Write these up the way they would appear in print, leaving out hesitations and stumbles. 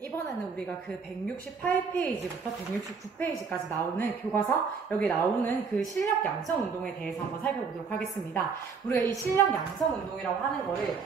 이번에는 우리가 그 168페이지부터 169페이지까지 나오는 교과서, 여기 나오는 그 실력 양성 운동에 대해서 한번 살펴보도록 하겠습니다. 우리가 이 실력 양성 운동이라고 하는 거를,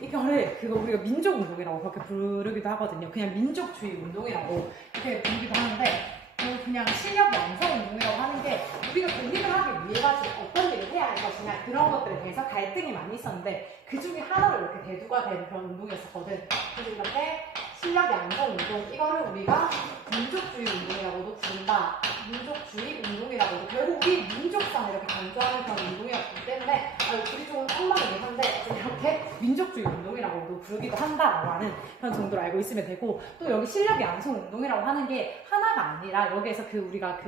이거를 우리가 민족 운동이라고 그렇게 부르기도 하거든요. 그냥 민족주의 운동이라고 이렇게 부르기도 하는데, 그냥 실력 양성 운동이라고 하는 게 우리가 독립을 하기 위해 가지고 어떤 일을 해야 할 것이냐, 그런 것들에 대해서 갈등이 많이 있었는데 그 중에 하나로 이렇게 대두가 된 그런 운동이었었거든. 그래서 이렇게 실력 양성 운동, 이거를 우리가 민족주의 운동이라고도 부른다. 민족주의 운동이라고도, 결국 우리 민족성을 이렇게 강조하는 그런 운동이었기 때문에 둘이 좀 엉망이긴 한데 이렇게 민족주의 운동이라고도 부르기도 한다라고 하는 그런 정도로 알고 있으면 되고, 또 여기 실력 양성 운동이라고 하는 게 하나가 아니라 여기에서 우리가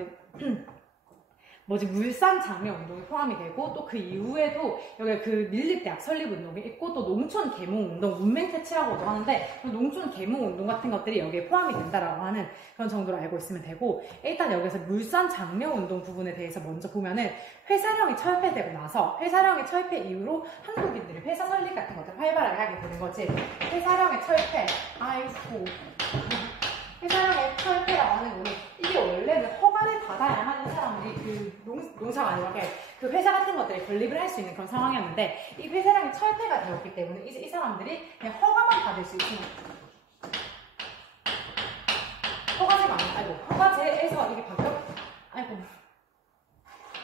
물산 장려 운동이 포함이 되고, 또 그 이후에도 여기 그 밀립대학 설립 운동이 있고, 또 농촌 계몽 운동, 문맹 퇴치라고도 하는데 농촌 계몽 운동 같은 것들이 여기에 포함이 된다라고 하는 그런 정도로 알고 있으면 되고, 일단 여기서 물산 장려 운동 부분에 대해서 먼저 보면은, 회사령이 철폐되고 나서, 회사령의 철폐 이후로 한국인들이 회사 설립 같은 것들 활발하게 하게 되는 거지. 회사령의 철폐, 회사령의 철폐라고 하는 거는, 이게 원래는 허가를 받아야만 이 사람들이 농사가 아니라 그 회사 같은 것들에 건립을 할 수 있는 그런 상황이었는데, 이 회사령이 철폐가 되었기 때문에 이제 이 사람들이 그냥 허가만 받을 수 있는, 허가제에서 이게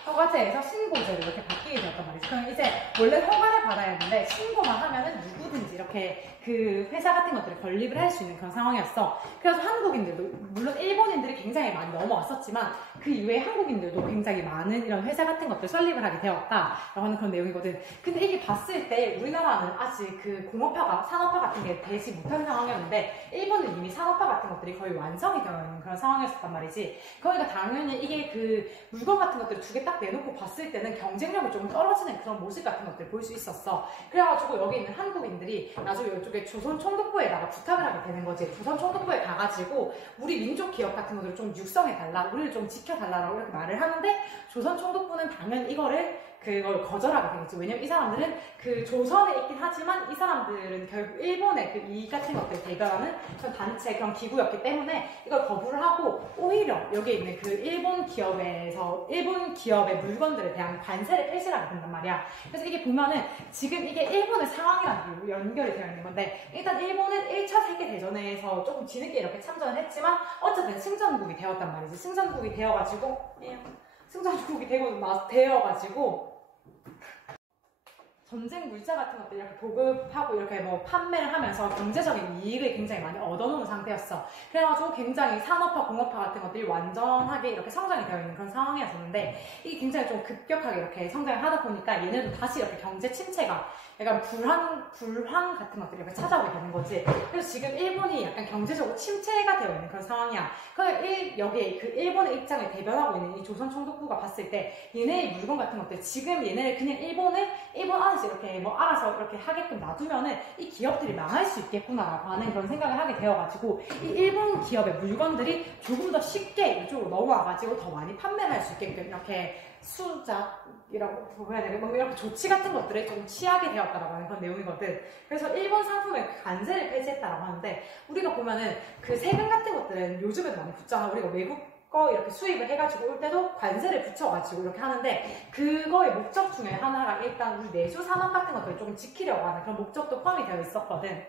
허가제에서 신고제로 이렇게 바뀌게 되었단 말이죠. 그럼 이제 원래 허가를 받아야 했는데 신고만 하면은 누구든지 이렇게 그 회사 같은 것들을 건립을 할 수 있는 그런 상황이었어. 그래서 한국인들도, 물론 일본인들이 굉장히 많이 넘어왔었지만 그 이후에 한국인들도 굉장히 많은 이런 회사 같은 것들 설립을 하게 되었다라고 하는 그런 내용이거든. 근데 이게 봤을 때 우리나라는 아직 그 공업화가, 산업화 같은 게 되지 못한 상황이었는데, 일본은 이미 산업화 같은 것들이 거의 완성이 되어 있는 그런 상황이었단 말이지. 그러니까 당연히 이게 그 물건 같은 것들을 두 개 딱 내놓고 봤을 때는 경쟁력이 조금 떨어지는 그런 모습 같은 것들을 볼 수 있었어. 그래가지고 여기 있는 한국인들이 나중에 이쪽에 조선 총독부에다가 부탁을 하게 되는 거지. 조선 총독부에 가가지고 우리 민족 기업 같은 것들을 좀 육성해달라, 우리를 좀 지켜달라고 이렇게 말을 하는데, 조선 총독부는 당연히 그걸 거절하게 되겠지. 왜냐면 이 사람들은 그 조선에 있긴 하지만 이 사람들은 결국 일본의 그 이익 같은 것들을 대변하는 그런 단체, 그런 기구였기 때문에 이걸 거부를 하고, 오히려 여기에 있는 그 일본 기업의 물건들에 대한 관세를 폐지하게 된단 말이야. 그래서 이게 보면은 지금 이게 일본의 상황이랑 연결이 되어 있는 건데, 일단 일본은 1차 세계대전에서 조금 뒤늦게 이렇게 참전을 했지만 어쨌든 승전국이 되었단 말이지. 승전국이 되어가지고 전쟁 물자 같은 것들 이렇게 보급하고 이렇게 판매를 하면서 경제적인 이익을 굉장히 많이 얻어놓은 상태였어. 그래가지고 굉장히 산업화, 공업화 같은 것들이 완전하게 이렇게 성장이 되어 있는 그런 상황이었었는데, 이게 굉장히 좀 급격하게 이렇게 성장을 하다 보니까 얘네도 다시 이렇게 경제 침체가, 약간 불황 같은 것들이 이렇게 찾아오게 되는 거지. 그래서 지금 일본이 약간 경제적으로 침체가 되어 있는 그런 상황이야. 여기에 그 일본의 입장을 대변하고 있는 이 조선 총독부가 봤을 때, 얘네의 물건 같은 것들, 지금 얘네를 그냥 일본 안에서 이렇게 알아서 이렇게 하게끔 놔두면은 이 기업들이 망할 수 있겠구나라고 하는 그런 생각을 하게 되어가지고, 이 일본 기업의 물건들이 조금 더 쉽게 이쪽으로 넘어와가지고 더 많이 판매를 할 수 있게끔 이렇게 수작이라고 해야 되나? 이렇게 조치 같은 것들을 좀 취하게 되었다라고 하는 그런 내용이거든. 그래서 일본 상품에 관세를 폐지했다라고 하는데, 우리가 보면은 그 세금 같은 것들은 요즘에도 많이 붙잖아. 우리가 외국 거 이렇게 수입을 해가지고 올 때도 관세를 붙여가지고 이렇게 하는데, 그거의 목적 중에 하나가 일단 우리 내수 산업 같은 것들을 조금 지키려고 하는 그런 목적도 포함이 되어 있었거든.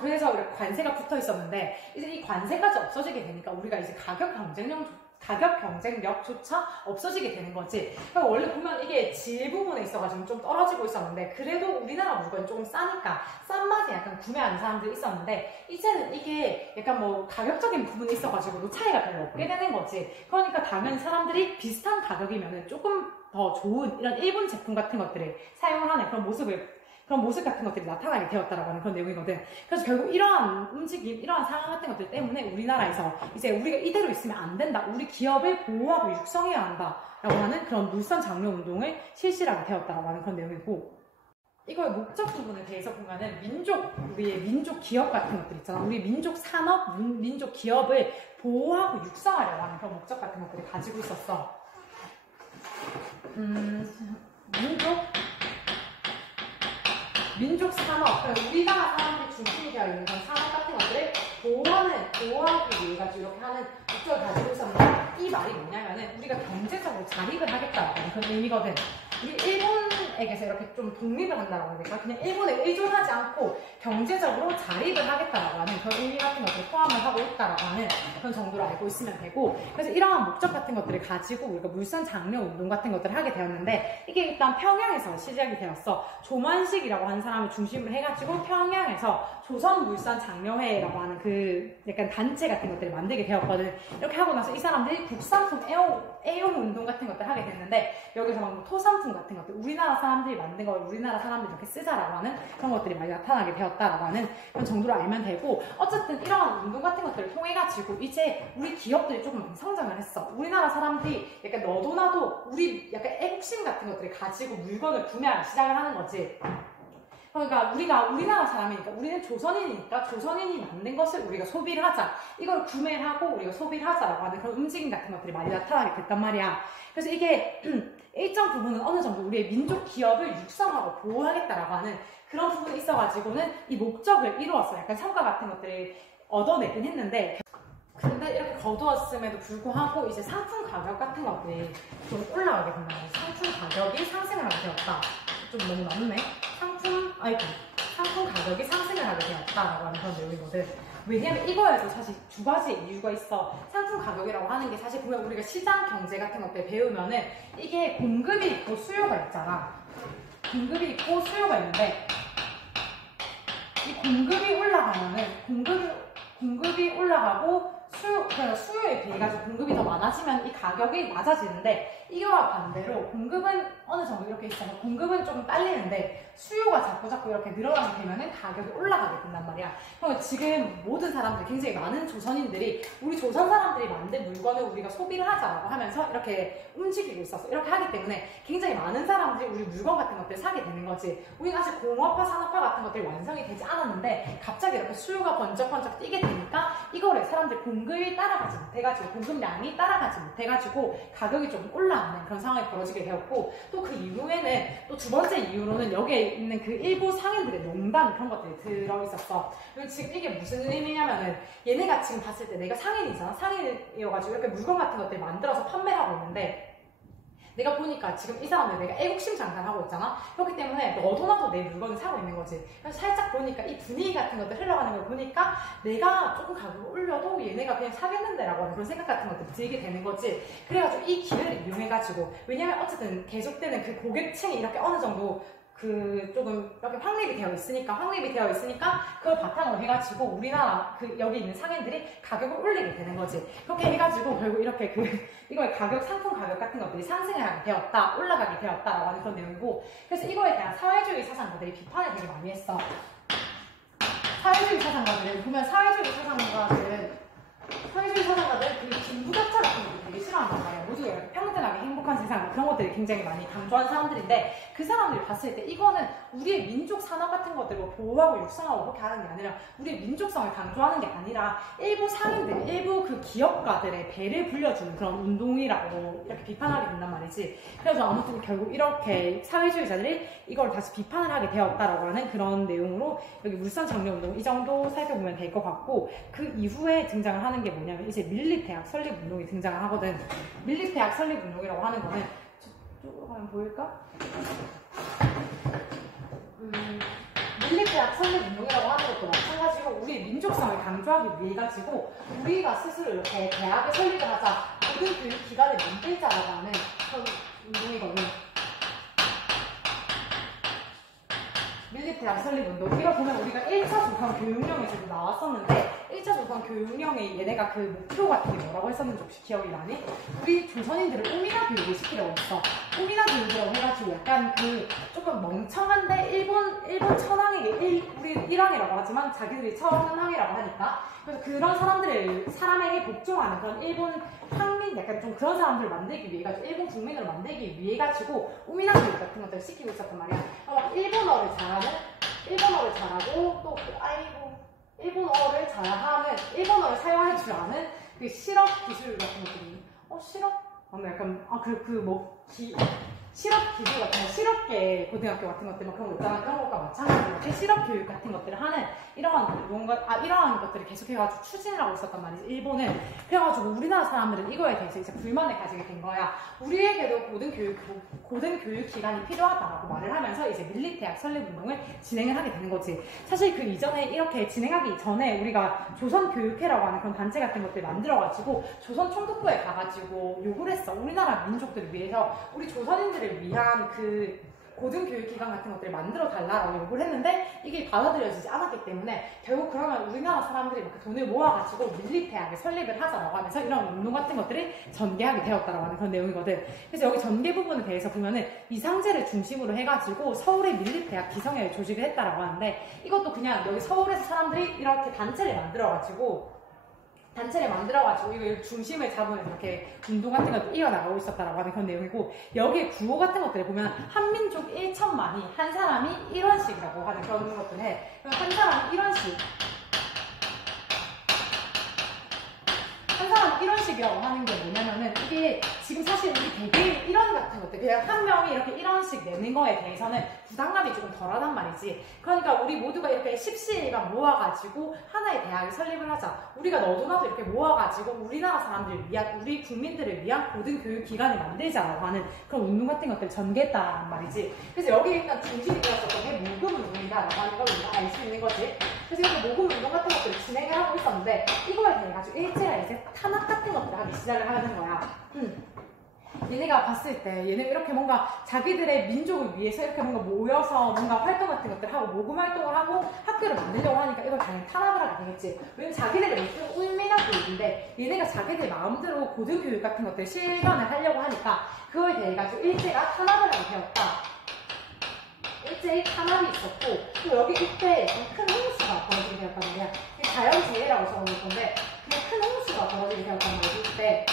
그래서 이렇게 관세가 붙어 있었는데, 이제 이 관세까지 없어지게 되니까 우리가 이제 가격 경쟁력조차 없어지게 되는 거지. 그러니까 원래 보면 이게 질 부분에 있어가지고 좀 떨어지고 있었는데, 그래도 우리나라 물건이 조금 싸니까 싼 맛에 약간 구매하는 사람들이 있었는데, 이제는 이게 약간 가격적인 부분이 있어가지고 차이가 별로 없게 되는 거지. 그러니까 당연히 사람들이 비슷한 가격이면은 조금 더 좋은 이런 일본 제품 같은 것들을 사용을 하는 그런 모습 같은 것들이 나타나게 되었다라고 하는 그런 내용이거든. 그래서 결국 이러한 움직임, 이러한 상황 같은 것들 때문에 우리나라에서 이제 우리가 이대로 있으면 안 된다, 우리 기업을 보호하고 육성해야 한다라고 하는 그런 물산 장려 운동을 실시하게 되었다라고 하는 그런 내용이고, 이거의 목적 부분에 대해서 보면은 우리의 민족 기업 같은 것들 있잖아. 우리 민족 산업, 민족 기업을 보호하고 육성하려고 하는 그런 목적 같은 것들을 가지고 있었어. 민족 산업, 우리나라 사람들이 중심이 되어 있는 그런 산업 같은 보호하기 위해 가지고 이렇게 하는 목적을 가지고 있었는데 이 말이 뭐냐면은 우리가 경제적으로 자립을 하겠다라는 그런 의미거든. 우리 일본에게서 이렇게 좀 독립을 한다고 하니까 그냥 일본에 의존하지 않고 경제적으로 자립을 하겠다라고 하는 그런 의미 같은 것들을 포함을 하고 있다라고 하는 그런 정도로 알고 있으면 되고, 그래서 이러한 목적 같은 것들을 가지고 우리가 물산 장려 운동 같은 것들을 하게 되었는데 이게 일단 평양에서 시작이 되었어. 조만식이라고 하는 사람을 중심으로 해가지고 평양에서 조선물산장려회라고 하는 그 약간 단체 같은 것들을 만들게 되었거든. 이렇게 하고 나서 이 사람들이 국산품 애용 운동 같은 것들을 하게 됐는데 여기서 막 토산품 같은 것들, 우리나라 사람들이 만든 걸 우리나라 사람들이 이렇게 쓰자라고 하는 그런 것들이 많이 나타나게 되었다라고 하는 그런 정도로 알면 되고, 어쨌든 이러한 운동 같은 것들을 통해 가지고 이제 우리 기업들이 조금 많이 성장을 했어. 우리나라 사람들이 약간 너도 나도 우리 약간 애국심 같은 것들을 가지고 물건을 구매하기 시작을 하는 거지. 그러니까 우리가 우리나라 사람이니까, 우리는 조선인이니까 조선인이 만든 것을 우리가 소비를 하자, 이걸 구매를 하고 우리가 소비를 하자라고 하는 그런 움직임 같은 것들이 많이 나타나게 됐단 말이야. 그래서 이게 일정 부분은 어느 정도 우리의 민족 기업을 육성하고 보호하겠다라고 하는 그런 부분이 있어가지고는 이 목적을 이루었어. 약간 성과 같은 것들을 얻어내긴 했는데, 근데 이렇게 거두었음에도 불구하고 이제 상품 가격 같은 것들이 좀 올라가게 된다. 상품 가격이 상승을 하게 되었다. 좀 너무 많네. 상품 가격이 상승을 하게 되었다라고 하는 그런 내용이거든. 왜냐면 이거에도 사실 두 가지 이유가 있어. 상품 가격이라고 하는 게 사실 보면 우리가 시장 경제 같은 것들 배우면은 이게 공급이 있고 수요가 있잖아. 공급이 있고 수요가 있는데 이 공급이 올라가면은 공급이 올라가고 수요에 비해 가지고 공급이 더 많아지면 이 가격이 낮아지는데, 이거와 반대로 공급은 어느 정도 이렇게 있어서 공급은 조금 딸리는데 수요가 자꾸 이렇게 늘어나게 되면은 가격이 올라가게 된단 말이야. 그러면 지금 모든 사람들, 굉장히 많은 조선인들이 우리 조선 사람들이 만든 물건을 우리가 소비를 하자라고 하면서 이렇게 움직이고 있었어. 이렇게 하기 때문에 굉장히 많은 사람들이 우리 물건 같은 것들을 사게 되는 거지. 우리가 아직 공업화, 산업화 같은 것들이 완성이 되지 않았는데 갑자기 이렇게 수요가 번쩍번쩍 뛰게 되니까 이거를 사람들 공급이 따라가지 못해가지고, 공급량이 따라가지 못해가지고 가격이 좀 올라가는 그런 상황이 벌어지게 되었고, 또 그 이후에는 또 두 번째 이유로는 여기에 있는 그 일부 상인들의 농담 그런 것들이 들어있었어. 그리고 지금 이게 무슨 의미냐면은 얘네가 지금 봤을 때 내가 상인이잖아. 상인이어가지고 이렇게 물건 같은 것들을 만들어서 판매를 하고 있는데, 내가 보니까 지금 이 사람들 내가 애국심 장난하고 있잖아. 그렇기 때문에 너도 나도 내 물건을 사고 있는 거지. 그래서 살짝 보니까 이 분위기 같은 것들 흘러가는 걸 보니까 내가 조금 가격을 올려도 얘네가 그냥 사겠는데라고 하는 그런 생각 같은 것들이 들게 되는 거지. 그래가지고 이 기회를 이용해가지고, 왜냐면 어쨌든 계속되는 그 고객층이 이렇게 어느 정도 조금 이렇게 확립이 되어 있으니까 그걸 바탕으로 해가지고 우리나라 여기 있는 상인들이 가격을 올리게 되는 거지. 그렇게 해가지고 결국 이렇게 이거의 상품 가격 같은 것들이 상승을 하게 되었다, 올라가게 되었다라고 하는 그런 내용이고, 그래서 이거에 대한 사회주의 사상가들이 비판을 되게 많이 했어. 사회주의 사상가들은 보면 사회주의 사상가들 그 빈부격차 같은 것도 되게 싫어한단 말이야. 모두가 이렇게 평등하게 행복한 세상, 그런 것들을 굉장히 많이 강조하는 사람들인데, 그 사람들이 봤을 때 이거는 우리의 민족 산업 같은 것들을 보호하고 육성하고 그렇게 하는 게 아니라, 우리의 민족성을 강조하는 게 아니라 일부 상인들, 일부 그 기업가들의 배를 불려주는 그런 운동이라고 이렇게 비판하게 된단 말이지. 그래서 아무튼 결국 이렇게 사회주의자들이 이걸 다시 비판을 하게 되었다라고 하는 그런 내용으로 여기 물산장려운동 이 정도 살펴보면 될 것 같고, 그 이후에 등장을 하는 게 뭐냐면 이제 밀립대학 설립운동이 등장을 하거든. 밀립대학 설립운동이라고 하는 거는 저쪽으로 가면 보일까? 밀립대학 설립운동이라고 하는 것도 마찬가지로 우리의 민족성을 강조하기 위해 가지고 우리가 스스로 이렇게 대학을 설립을 하자, 모든 교육기관을 만들자라고 하는 그런 운동이거든. 밀립대학 설립운동, 이거 보면 우리가 1차 조선 교육령에서도 나왔었는데 1차 조선 교육령에 얘네가 그 목표 같은 게 뭐라고 했었는지 혹시 기억이 나니? 우리 조선인들을 우미나 교육을 시키려고 했어. 우미나 교육이라고 해가지고 약간 조금 멍청한데 일본 천황에게 우리 일왕이라고 하지만 자기들이 천황이라고 하니까, 그래서 그런 사람에게 복종하는 그런 일본 상민, 약간 좀 그런 사람들을 만들기 위해 가지고, 일본 국민을 만들기 위해 가지고 우미나 교육 같은 것들을 시키고 있었단 말이야. 일본어를 잘하고 또 일본어를 잘하는, 일본어를 사용할 줄 아는 그 실업 기술 같은 것들이, 실업? 약간 실업 기술 같은 거, 실업계 고등학교 같은 것들 막 그런 거 있잖아. 그런 것과 마찬가지로 이렇게 실업 교육 같은 것들을 하는 이러한 것들을 계속해가지고 추진을 하고 있었단 말이지, 일본은. 그래가지고 우리나라 사람들은 이거에 대해서 이제 불만을 가지게 된 거야. 우리에게도 고등교육 기관이 필요하다고 말을 하면서 이제 밀립대학 설립 운동을 진행을 하게 되는 거지. 사실 그 이전에 이렇게 진행하기 전에 우리가 조선교육회라고 하는 그런 단체 같은 것들 만들어가지고 조선 총독부에 가가지고 요구를 했어. 우리나라 민족들을 위해서 우리 조선인들을 위한 그 고등교육기관 같은 것들을 만들어 달라고 요구를 했는데 이게 받아들여지지 않았기 때문에 결국 그러면 우리나라 사람들이 이렇게 돈을 모아가지고 밀립대학을 설립을 하자라고 하면서 이런 운동 같은 것들이 전개하게 되었다라고 하는 그런 내용이거든. 그래서 여기 전개 부분에 대해서 보면은 이상제를 중심으로 해가지고 서울의 밀립대학 기성회를 조직을 했다라고 하는데, 이것도 그냥 여기 서울에서 사람들이 이렇게 단체를 만들어가지고 이걸 중심을 잡으면서 이렇게 운동 같은 것도 이어나가고 있었다라고 하는 그런 내용이고, 여기에 구호 같은 것들을 보면 한민족 1천만이 한 사람이 1원씩이라고 하는 그런 것들을 해. 한 사람이 1원씩. 한 사람 1원씩이라고 하는 게 뭐냐면은, 이게 지금 사실 우리 개개인 1원 같은 것들, 그냥 한 명이 이렇게 1원씩 내는 거에 대해서는 부담감이 조금 덜하단 말이지. 그러니까 우리 모두가 이렇게 십시일반 모아가지고 하나의 대학을 설립을 하자. 우리가 너도나도 이렇게 모아가지고 우리나라 사람들을 위한, 우리 국민들을 위한 고등교육기관을 만들자라고 하는 그런 운동 같은 것들을 전개했다는 말이지. 그래서 여기 일단 중심이 되었었던 게 모금운동이다라고 하는 걸 우리가 알 수 있는 거지. 그래서 이렇게 모금운동 같은 것들을 진행을 하고 있었는데, 이거에 대해 가지고 일제가 이제 탄압 같은 것들을 하기 시작을 하는 거야. 얘네가 봤을 때 얘네 이렇게 뭔가 자기들의 민족을 위해서 이렇게 뭔가 모여서 뭔가 활동 같은 것들 하고 모금 활동을 하고 학교를 만들려고 하니까 이걸 당연히 탄압을 하게 되겠지. 왜냐면 자기들의 목표는 울미나 교육인데 얘네가 자기들 마음대로 고등교육 같은 것들 실현을 하려고 하니까 그거에 대해 가지고 일제가 탄압을 하게 되었다. 일제히 탄압이 있었고, 또 여기 이때 큰 홍수가 벌어지게 되었다는 거야. 자연재해라고 적어놓을 건데 큰 홍수가 벌어지게 되었다는 거지 이때.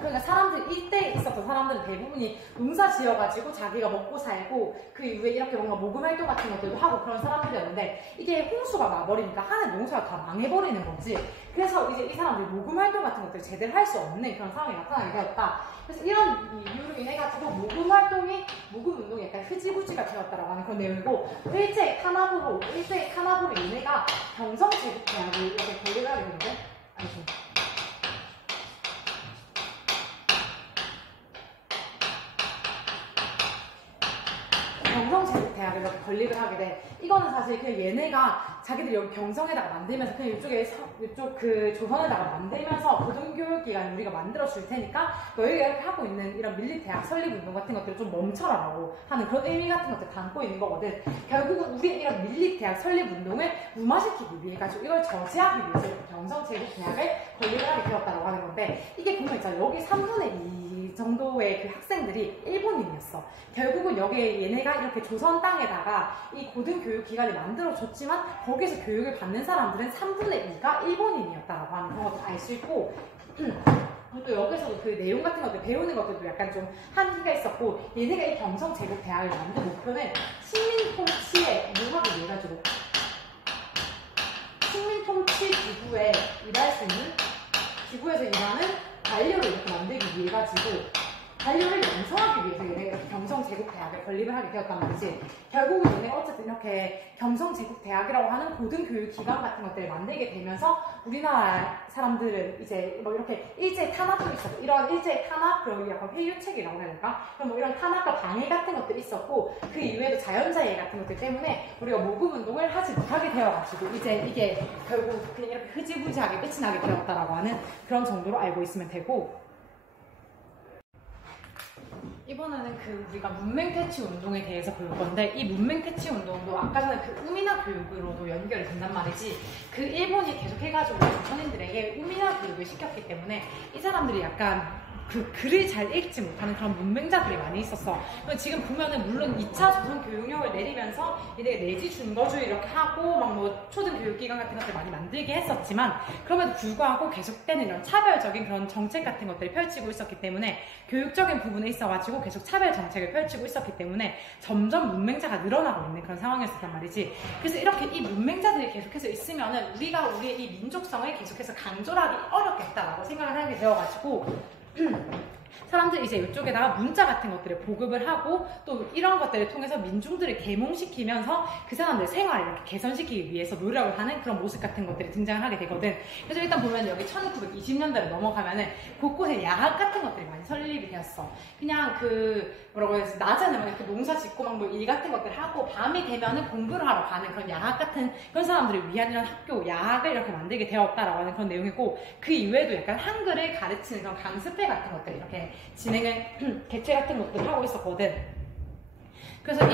그러니까 사람들, 이때 있었던 사람들은 대부분이 농사 지어가지고 자기가 먹고 살고 그 이후에 이렇게 뭔가 모금 활동 같은 것들도 하고 그런 사람들이었는데, 이게 홍수가 나버리니까 하는 농사가 다 망해버리는 거지. 그래서 이제 이 사람들이 모금 활동 같은 것들을 제대로 할 수 없는 그런 상황이 나타나게 되었다. 그래서 이런 이유로 인해 가지고 모금 운동이 약간 흐지부지가 되었다라고 하는 그런 내용이고, 일제의 탄압으로 얘네가 경성제국대학을 이렇게 건립을 하게 되는데, 경성제국대학을 이렇게 건립을 하게 돼. 이거는 사실 그냥 얘네가 자기들이 여기 경성에다가 만들면서 그냥 이쪽 그 조선에다가 만들면서 고등교육기관 우리가 만들어 줄 테니까 너희가 이렇게 하고 있는 이런 밀립대학 설립 운동 같은 것들을 좀 멈춰라라고 하는 그런 의미 같은 것들 담고 있는 거거든. 결국은 우리 이런 밀립대학 설립 운동을 무마시키기 위해 가지고 이걸 저지하기 위해서 경성제국대학을 건립을 하게 되었다고 하는 건데, 이게 보면 있잖아. 여기 3분의 2 정도의 그 학생들이 일본인이었어. 결국은 여기에 얘네가 이렇게 조선 땅에다가 이 고등교육기관을 만들어줬지만 거기서 교육을 받는 사람들은 3분의 2가 일본인이었다라고 하는 그런 것도 알 수 있고, 또 여기서도 그 내용 같은 것들 배우는 것들도 약간 좀 한계가 있었고, 얘네가 이 경성제국대학을 만든 목표는 식민통치에 융합을 위해 가지고 식민통치 기구에 일할 수 있는, 기구에서 일하는 관료를 이렇게 만들기 위해 가지고 관료를 양성하기 위해서 얘네가 경성제국대학을 건립을 하게 되었단 말이지. 결국은 얘네가 어쨌든 이렇게 경성제국대학이라고 하는 고등교육기관 같은 것들을 만들게 되면서 우리나라 사람들은 이제 뭐 이렇게 일제의 탄압도 있었고, 이런 일제의 탄압, 그리고 약간 회유책이라고 해야 될까? 그럼 뭐 이런 탄압과 방해 같은 것들이 있었고, 그 이후에도 자연재해 같은 것들 때문에 우리가 모금운동을 하지 못하게 되어가지고 이제 이게 결국 그냥 이렇게 흐지부지하게 끝이 나게 되었다라고 하는 그런 정도로 알고 있으면 되고, 이번에는 그 우리가 문맹 퇴치 운동에 대해서 볼 건데, 이 문맹 퇴치 운동도 아까 전에 그 우미나 교육으로도 연결이 된단 말이지. 그 일본이 계속 해가지고 조선인들에게 우미나 교육을 시켰기 때문에 이 사람들이 약간 그 글을 잘 읽지 못하는 그런 문맹자들이 많이 있었어. 지금 보면은 물론 2차 조선 교육령을 내리면서 얘네가 내지 준거주의 이렇게 하고 막 뭐 초등교육기관 같은 것들 많이 만들게 했었지만, 그럼에도 불구하고 계속되는 이런 차별적인 그런 정책 같은 것들을 펼치고 있었기 때문에, 교육적인 부분에 있어가지고 계속 차별 정책을 펼치고 있었기 때문에 점점 문맹자가 늘어나고 있는 그런 상황이었단 말이지. 그래서 이렇게 이 문맹자들이 계속해서 있으면은 우리가 우리의 이 민족성을 계속해서 강조를 하기 어렵겠다라고 생각을 하게 되어가지고 사람들이 이제 이쪽에다가 문자 같은 것들을 보급을 하고 또 이런 것들을 통해서 민중들을 계몽시키면서 그 사람들의 생활을 이렇게 개선시키기 위해서 노력을 하는 그런 모습 같은 것들이 등장을 하게 되거든. 그래서 일단 보면 여기 1920년대로 넘어가면은 곳곳에 야학 같은 것들이 많이 설립이 되었어. 그냥 뭐라고 해야 되지? 낮에는 막 이렇게 농사 짓고 막 뭐 일 같은 것들 하고 밤이 되면은 공부를 하러 가는 그런 야학 같은 그런 사람들을 위한 이런 학교, 야학을 이렇게 만들게 되었다라고 하는 그런 내용이고, 그 이외에도 약간 한글을 가르치는 그런 강습회 같은 것들 이렇게 진행을 개최 같은 것들을 하고 있었거든. 그래서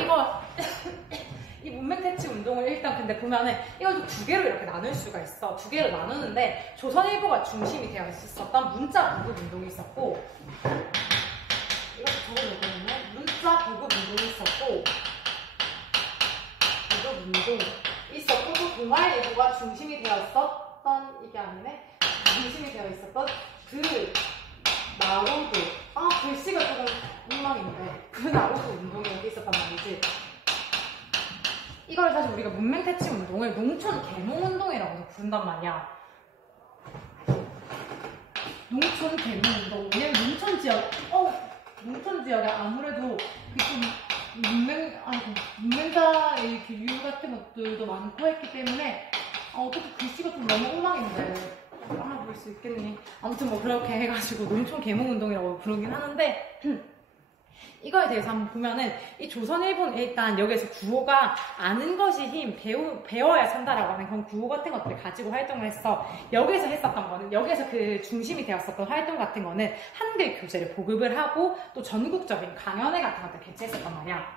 이 문맹퇴치 운동을 일단 근데 보면은 이걸 두 개로 이렇게 나눌 수가 있어. 두 개로 나누는데 조선일보가 중심이 되어 있었던 문자 보급 운동이 있었고, 이것도 적어놓거든요. 문자 보급 운동이 있었고, 보급 운동 있었고, 또 동아일보가 중심이 되어 있었던, 이게 아니네, 중심이 되어 있었던 나로도, 글씨가 조금 엉망인데, 나로도 운동이 여기 있었단 말이지. 이걸 사실 우리가 문맹퇴치 운동을 농촌 계몽운동이라고 부른단 말이야. 농촌 계몽운동. 왜냐면 농촌 지역에 아무래도 좀 문맹자의 교육 같은 것들도 많고 했기 때문에, 어떻게 글씨가 좀 너무 엉망인데. 볼 수 있겠니? 아무튼 뭐 그렇게 해가지고 농촌 계몽운동이라고 부르긴 하는데, 이거에 대해서 한번 보면은 이 조선일보는 일단 여기에서 구호가 아는 것이 힘, 배워야 산다라고 하는 그런 구호 같은 것들을 가지고 활동을 했어. 여기에서 했었던 거는, 여기에서 그 중심이 되었었던 활동 같은 거는 한글 교재를 보급을 하고 또 전국적인 강연회 같은 것들을 개최했었단 말이야.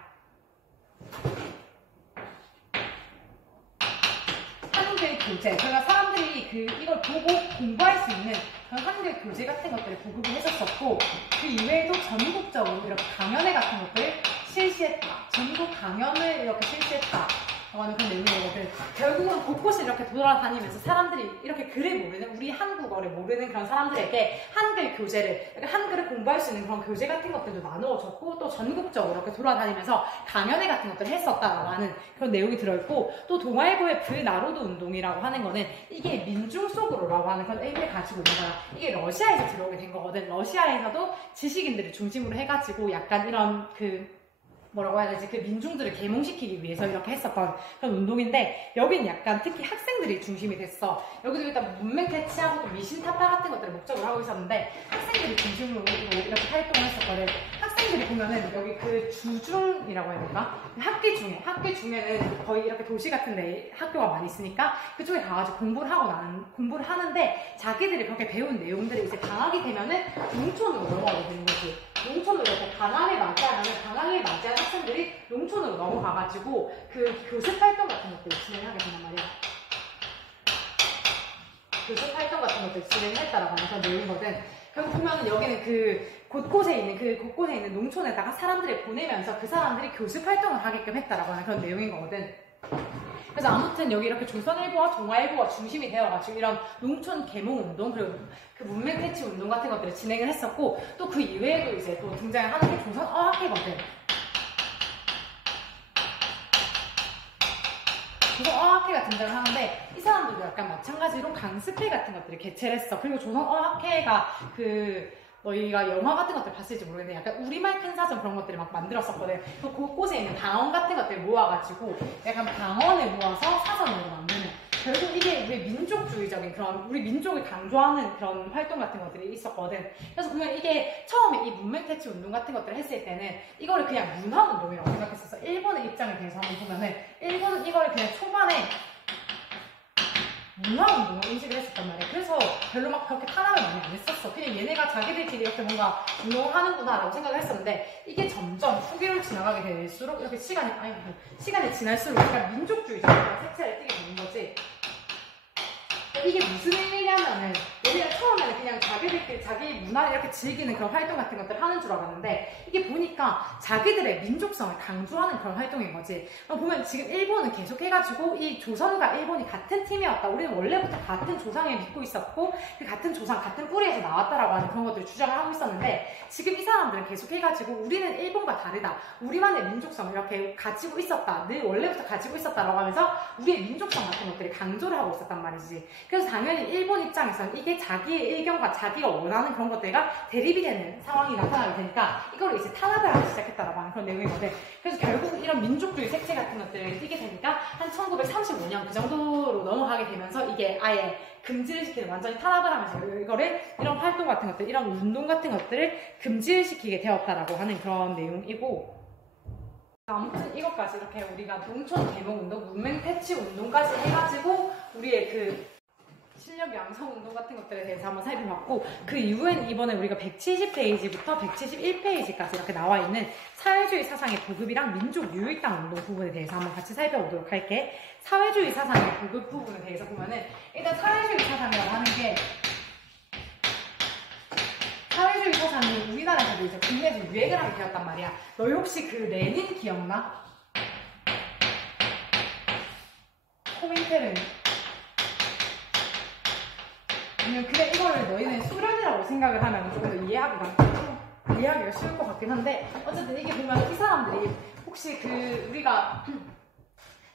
한글 교재. 그러니까 사람들이 이걸 보고 공부할 수 있는 그런 한글 교재 같은 것들을 보급을 했었었고, 그 이외에도 전국적으로 이렇게 강연회 같은 것들을 실시했다. 전국 강연을 이렇게 실시했다. 하는 그런 내용이거든. 결국은 곳곳을 이렇게 돌아다니면서 사람들이 이렇게 글을 모르는, 우리 한국어를 모르는 그런 사람들에게 한글 교재를, 한글을 공부할 수 있는 그런 교재 같은 것들도 나누어줬고, 또 전국적으로 이렇게 돌아다니면서 강연회 같은 것들을 했었다라고 하는 그런 내용이 들어있고, 또 동아일보의 불나로도 운동이라고 하는 거는 이게 민중 속으로라고 하는 그런 의미를 가지고 있는 거야. 이게 러시아에서 들어오게 된 거거든. 러시아에서도 지식인들을 중심으로 해가지고 약간 이런 뭐라고 해야 되지? 그 민중들을 계몽시키기 위해서 이렇게 했었던 그런 운동인데, 여기는 약간 특히 학생들이 중심이 됐어. 여기도 일단 문맹퇴치하고 또 미신타파 같은 것들을 목적으로 하고 있었는데, 학생들이 중심으로 이렇게 활동을 했었거든. 학생들이 보면은 여기 주중이라고 해야 될까? 학기 중에는 거의 이렇게 도시 같은 데 학교가 많이 있으니까 그쪽에 가가지고 공부를 하는데, 자기들이 그렇게 배운 내용들이 이제 방학이 되면은 농촌으로 넘어가게 되는 거지. 농촌으로 이렇게 방학을 맞이하는 학생들이 농촌으로 넘어가가지고 그 교습 활동 같은 것들을 진행하게 된단 말이야. 교습 활동 같은 것들을 진행했다라고 하는 그런 내용이거든. 결국 보면은 여기는 곳곳에 있는 농촌에다가 사람들을 보내면서 그 사람들이 교습 활동을 하게끔 했다라고 하는 그런 내용인 거거든. 그래서 아무튼 여기 이렇게 조선일보와 동아일보가 중심이 되어가지고 이런 농촌 계몽운동, 그리고 그 문맹퇴치 운동 같은 것들을 진행을 했었고, 또 그 이외에도 이제 또 등장을 하는 게 조선어학회거든. 조선어학회가 등장을 하는데, 이 사람들도 약간 마찬가지로 강습회 같은 것들을 개최를 했어. 그리고 조선어학회가 너희가 영화 같은 것들 봤을지 모르겠는데 약간 우리말 큰 사전 그런 것들을 막 만들었었거든. 그 곳곳에 있는 방언 같은 것들을 모아가지고 약간 방언을 모아서 사전으로 만드는, 결국 이게 우리 민족주의적인 그런, 우리 민족을 강조하는 그런 활동 같은 것들이 있었거든. 그래서 보면 이게 처음에 이 문맹퇴치 운동 같은 것들을 했을 때는 이거를 그냥 문화운동이라고 생각했었어. 일본의 입장에 대해서 한번 보면은, 일본은 이거를 그냥 초반에 문화운동을 인식을 했었단 말이야. 그래서 별로 막 그렇게 탄압을 많이 안 했었어. 그냥 얘네가 자기들끼리 이렇게 뭔가 운동을 하는구나 라고 생각을 했었는데, 이게 점점 후기를 지나가게 될수록 이렇게 시간이 지날수록 약간 민족주의적인 색채를 띠게 되는 거지. 이게 무슨 의미냐면은, 얘네가 처음에는 그냥 자기들끼리 자기 문화를 이렇게 즐기는 그런 활동 같은 것들을 하는 줄 알았는데, 이게 보니까 자기들의 민족성을 강조하는 그런 활동인 거지. 보면 지금 일본은 계속 해가지고 이 조선과 일본이 같은 팀이었다, 우리는 원래부터 같은 조상을 믿고 있었고 그 같은 조상, 같은 뿌리에서 나왔다라고 하는 그런 것들을 주장을 하고 있었는데, 지금 이 사람들은 계속 해가지고 우리는 일본과 다르다, 우리만의 민족성을 이렇게 가지고 있었다, 늘 원래부터 가지고 있었다라고 하면서 우리의 민족성 같은 것들을 강조를 하고 있었단 말이지. 그래서 당연히 일본 입장에서는 이게 자기의 의견과 자기가 원하는 그런 것들과 대립이 되는 상황이 나타나게 되니까 이걸 이제 탄압을 하기 시작했다라고 하는 그런 내용이거든. 그래서 결국 이런 민족주의 색채 같은 것들을 띠게 되니까 한 1935년 그 정도로 넘어가게 되면서 이게 아예 금지를 시키는, 완전히 탄압을 하면서 이거를, 이런 활동 같은 것들, 이런 운동 같은 것들을 금지를 시키게 되었다라고 하는 그런 내용이고, 아무튼 이것까지 이렇게 우리가 농촌 계몽 운동, 문맹 퇴치 운동까지 해가지고 우리의 그 실력 양성 운동 같은 것들에 대해서 한번 살펴봤고, 그 이후엔 이번에 우리가 170페이지부터 171페이지까지 이렇게 나와 있는 사회주의 사상의 보급이랑 민족 유일당 운동 부분에 대해서 한번 같이 살펴보도록 할게. 사회주의 사상의 보급 부분에 대해서 보면은, 일단 사회주의 사상이라고 하는 게, 사회주의 사상이 우리나라에서도 이제 국내에서 유행을 하게 되었단 말이야. 너희 혹시 그 레닌 기억나? 코민테른. 아니면 그래, 이거를 너희는 수련이라고 생각을 하면 조금 더 이해하기가 쉬울 것 같긴 한데, 어쨌든 이게 보면 이 사람들이 혹시 그 우리가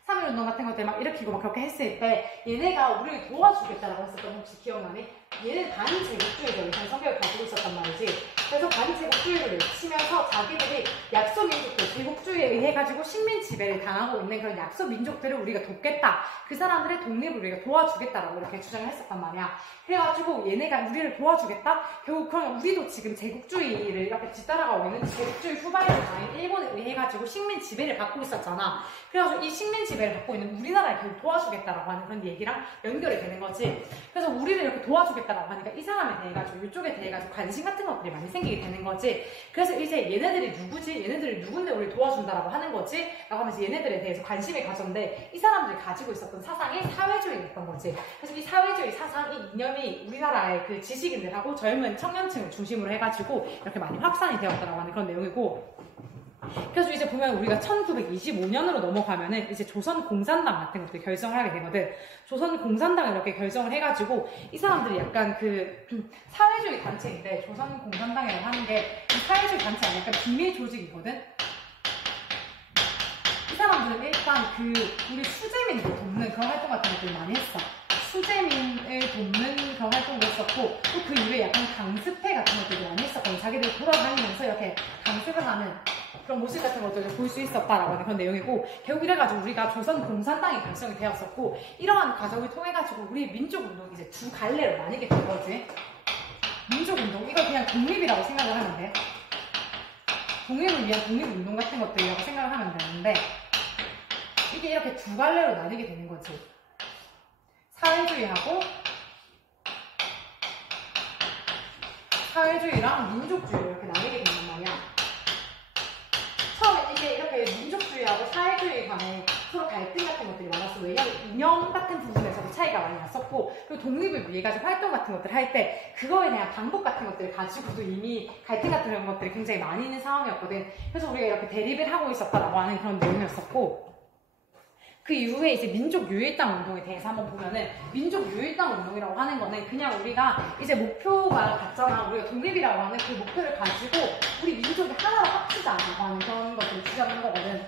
3.1운동 같은 것들 막 일으키고 막 그렇게 했을 때 얘네가 우리를 도와주겠다라고 했었던 거 혹시 기억나니? 얘는 반제국주의적인 성격을 가지고 있었단 말이지. 그래서 반제국주의를 외치면서 자기들이 약소민족들, 제국주의에 의해 가지고 식민 지배를 당하고 있는 그런 약소민족들을 우리가 돕겠다, 그 사람들의 독립을 우리가 도와주겠다라고 이렇게 주장을 했었단 말이야. 그래가지고 얘네가 우리를 도와주겠다? 결국 그럼 우리도 지금 제국주의를 이렇게 뒤따라가고 있는 제국주의 후발주자인 일본에 의해 가지고 식민 지배를 받고 있었잖아. 그래가지고 이 식민 지배를 받고 있는 우리나라를 결국 도와주겠다라고 하는 그런 얘기랑 연결이 되는 거지. 그래서 우리를 이렇게 도와주겠다라고 하니까 이 사람에 대해 가지고, 이쪽에 대해 가지고 관심 같은 것들이 많이 생기게 되는 거지. 그래서 이제 얘네들이 누구지? 얘네들이 누군데 우리를 도와준다라고 하는 거지? 라고 하면서 얘네들에 대해서 관심을 가졌는데, 이 사람들이 가지고 있었던 사상이 사회주의였던 거지. 그래서 이 사회주의 사상, 이 이념이 우리나라의 그 지식인들하고 젊은 청년층을 중심으로 해가지고 이렇게 많이 확산이 되었다라고 하는 그런 내용이고, 그래서 이제 보면 우리가 1925년으로 넘어가면은 이제 조선공산당 같은 것들 결성을 하게 되거든. 조선공산당을 이렇게 결성을 해가지고 이 사람들이 약간 그 사회주의 단체인데, 조선공산당이라고 하는 게 사회주의 단체 아니야. 약간 비밀 조직이거든. 이 사람들은 일단 그 우리 수재민들 돕는 그런 활동 같은 것들을 많이 했어. 수재민을 돕는 그런 활동도 했었고, 또 그 이후에 약간 강습회 같은 것들도 많이 했었거든. 자기들이 돌아다니면서 이렇게 강습을 하는 그런 모습 같은 것들을 볼 수 있었다라고 하는 그런 내용이고, 결국 이래가지고 우리가 조선공산당이 결성이 되었었고, 이러한 과정을 통해가지고 우리 민족운동이 이제 두 갈래로 나뉘게 된 거지. 민족운동, 이걸 그냥 독립이라고 생각을 하면 돼. 독립을 위한 독립운동 같은 것들이라고 생각을 하면 되는데, 이게 이렇게 두 갈래로 나뉘게 되는 거지. 사회주의랑 민족주의 이렇게 나뉘게 된단 말이야. 처음에 이게 이렇게 민족주의하고 사회주의 간에 서로 갈등 같은 것들이 많았어. 왜냐면 이념 같은 부분에서도 차이가 많이 났었고, 그리고 독립을 위해 가지고 활동 같은 것들을 할 때 그거에 대한 방법 같은 것들을 가지고도 이미 갈등 같은 그런 것들이 굉장히 많이 있는 상황이었거든. 그래서 우리가 이렇게 대립을 하고 있었다라고 하는 그런 내용이었었고, 그 이후에 이제 민족 유일당 운동에 대해서 한번 보면은, 민족 유일당 운동이라고 하는 거는 그냥 우리가 이제 목표가 같잖아. 우리가 독립이라고 하는 그 목표를 가지고 우리 민족이 하나로 합치자라고 하는 그런 것들을 주장하는 거거든.